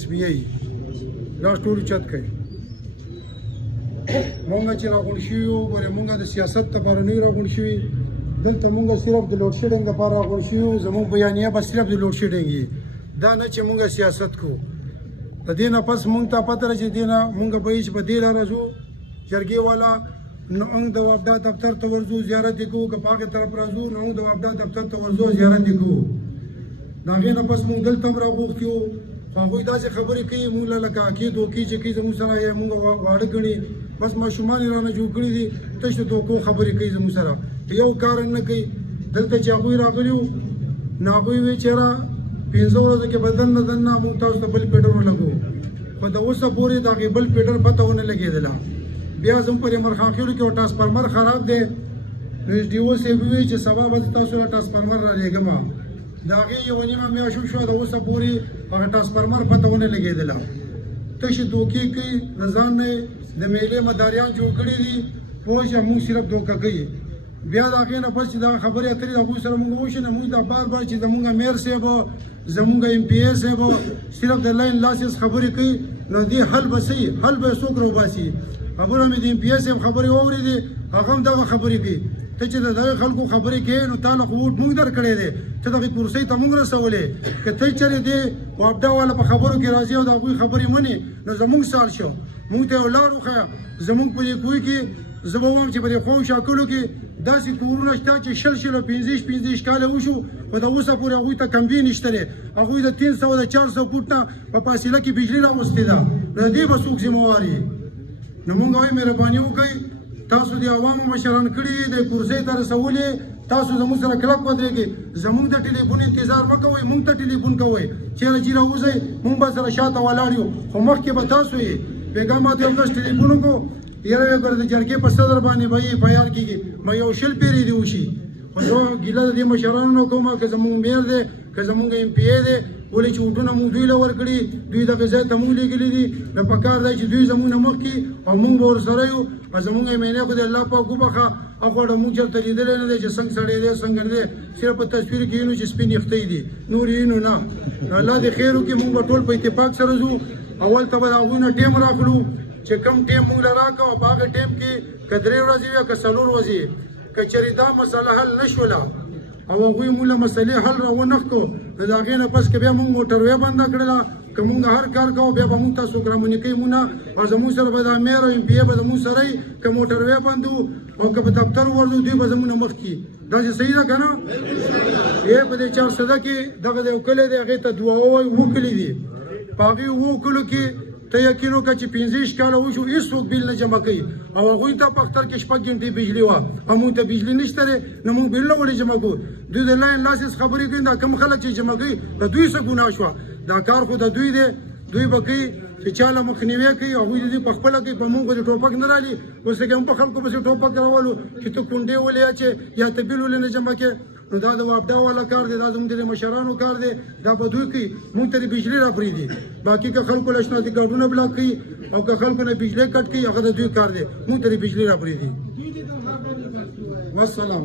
سویې دا ټول چت کوي مونږ چې راغون شوي یو ګورې مونږ د سیاست لپاره نه راغون شوي دلته مونږ صرف د لوډ شیډینګ لپاره راغون شوي یو زموږ بیانیه به صرف د لوډ شیډینګ وي دا نه چې مونږ سیاست کوو د دې نه پس مونږ ته پته ده چې دې نه مونږ به چې په دې لاره ځو جرګې والا نو موږ د وابدا دفتر ته ورځو زیارت یې کوو که په هغې طرف راځو نو موږ د وابدا دفتر ته ورځو زیارت یې کوو د هغې نه پس مونږ دلته هم راغوښتي یو خو هغوی داسې خبرې کوي مونږ له لکه عقید وکړي چې کوي زموږ سره یا مونږ واړه ګڼي بس ماشومان یې رانه جوړ کړي دي تش د دوکو خبرې کوي زموږ سره یو کار نه کوي دلته چې هغوی راغلي وو نو هغوی وایي چې یاره 15 ورځو کې به دننه دننه مونږ تاسو ته بل پیټر ولګو خو د اوسه پورې د هغې بل پیټر پته ونه لګېدله بیا زموږ په دې مرخاخیلو کې ټرانسفارمر خراب دی نو ایس ډي او صاحب ووایي چې سبا به تاسو له ټرانسفارمر رالیږم د هغې یوه نیمه میاشت وشوه د اوسه پورې هغه ټرانسفارمر پته ونه لګېدله تشې دوکې کوي د ځان نه د میلې مداریان جوړ کړي دي پوه شې مونږ صرف دوکه کوي بیا د هغې نه پس چې دغه خبرې اترې د هغوی سره مونږ وشي نو مونږ ته بار بار چې زمونږ میر صاحب زمونږ ایم پی ای صاحب صرف د لاین لاسز خبرې کوي نو دې حل به څه حل به یې څوک راوباسي خبره مې د ایم پی ای صاحب خبرې واورېدې هغه هم دغه خبرې کوي ته چې د دغه خلکو خبرې کوې نو تا له خو ووټ مونږ درکړی دی ته دغې کرسۍ ته مونږ رسولې که ته چېرې دې وابډا والا په خبرو کې راځي او د هغوی خبرې منې نو زمونږ سال شو مونږ ته یو لار وښیه زمونږ په دې کوی کې زه به وایم چې په دې خو شاکلو کې داسې کورونه شته چې شل او 15 کاله وشو خو د اوسه پورې هغوی ته کمبې نشته دی هغوی د 300 د 400 فوټ نه په فاصله کې بجلي راوستې ده نو د دې به څوک ذمهوار وي نو مونږ وایو مهرباني وکړئ تاسو د عوامو مشران کړي د کرسۍ ته رسولې تاسو زموږ سره کلک ودرېږئ زموږ د ټلیفون انتظار مه کوئ مونږ ته ټلیفون کوئ چېرې چې راوځئ مونږ به سره شاته ولاړ یو خو مخکې به تاسو یې بېګا ما ته یو کس ټلیفون وکړو یاره وګوره د جرګې په صدر باندې به یې فیال کېږي ما یو شل پیرې دې وشي خو زه ګیله د دې مشرانو نه کوم که زموږ میر دی که زموږ ایم پی ای دی ولې چې ووټونه مونږ دوی له ورکړي دوی دغه ځای ته مونږ لېږلي دي نو پکار دی چې دوی زموږ نه مخکې او مونږ به ورسره یو او زموږ ایم خو د الله پاک وبخښه هغه مونږ چېرته لیدلی نه دی چې څنګه سړی دی څنګه نه دی صرف په تصویر کې وینو چې سپین یختۍ دي نور یې وینو نه الله دې خیر وکړي مونږ به ټول په اتفاق سره ځو اول ته به د هغوی نه ټیم راخلو چې کم ټیم مونږ له راکړه او په هغه ټیم کې که 3 ورځې وي که 4 ورځې که چېرې دا مسله حل نه شوله او هغوی مونږ له مسلې حل راونه کړو نو د هغې نه پس که بیا مونږ موټروې بنده کړله که مونږ هر کار کوو بیا به مونږ ته څوک رامنې کوي مونږ نه او زموږ سره به د امیر او ایم پی ای به زموږ سره وي که موټروې بند وو او که په دفتر ورځو دوی به زموږ نه مخکې داسې صحیح ده که نه یې په دې 400 کې دغه د یو کلی دی هغې ته دوه کلي دي په هغې 7 کلو کې ته یقین وکړه چې 15 کاله وشو هېڅوک بیل نه جمع کوي او هغوی ته په اختر کې 6 ګنټې بجلي وه او مونږ ته بجلي نشته دی نو مونږ بیلونه ولې جمع کوو دوی د لاین لاسز خبرې کوي دا کم خلک چې جمع کوي د دوی څه ګناه شوه دا کار خو د دوی دی دوی به کوي چې چا له مخنیوی کوي هغوی د دوی په خپله کوي په مونږ د ټوپک نه رالي اوس لکه هم په خلکو پسې ټوپک راولو چې ته کونډې ولې اچې یا ته بیل ولې نه جمع کوې نو دا د وابډا والا کار دی دا زموږ د مشرانو کار دی دا به دوی کوي مونږ ته د بجلي راپرېږدي باقي که خلکو له شناختی کارډونه بلاک کوي او که خلکو نه بجلي کټ کوي هغه د دوی کار دی مونږ ته د بجلي راپرېږدي والسلام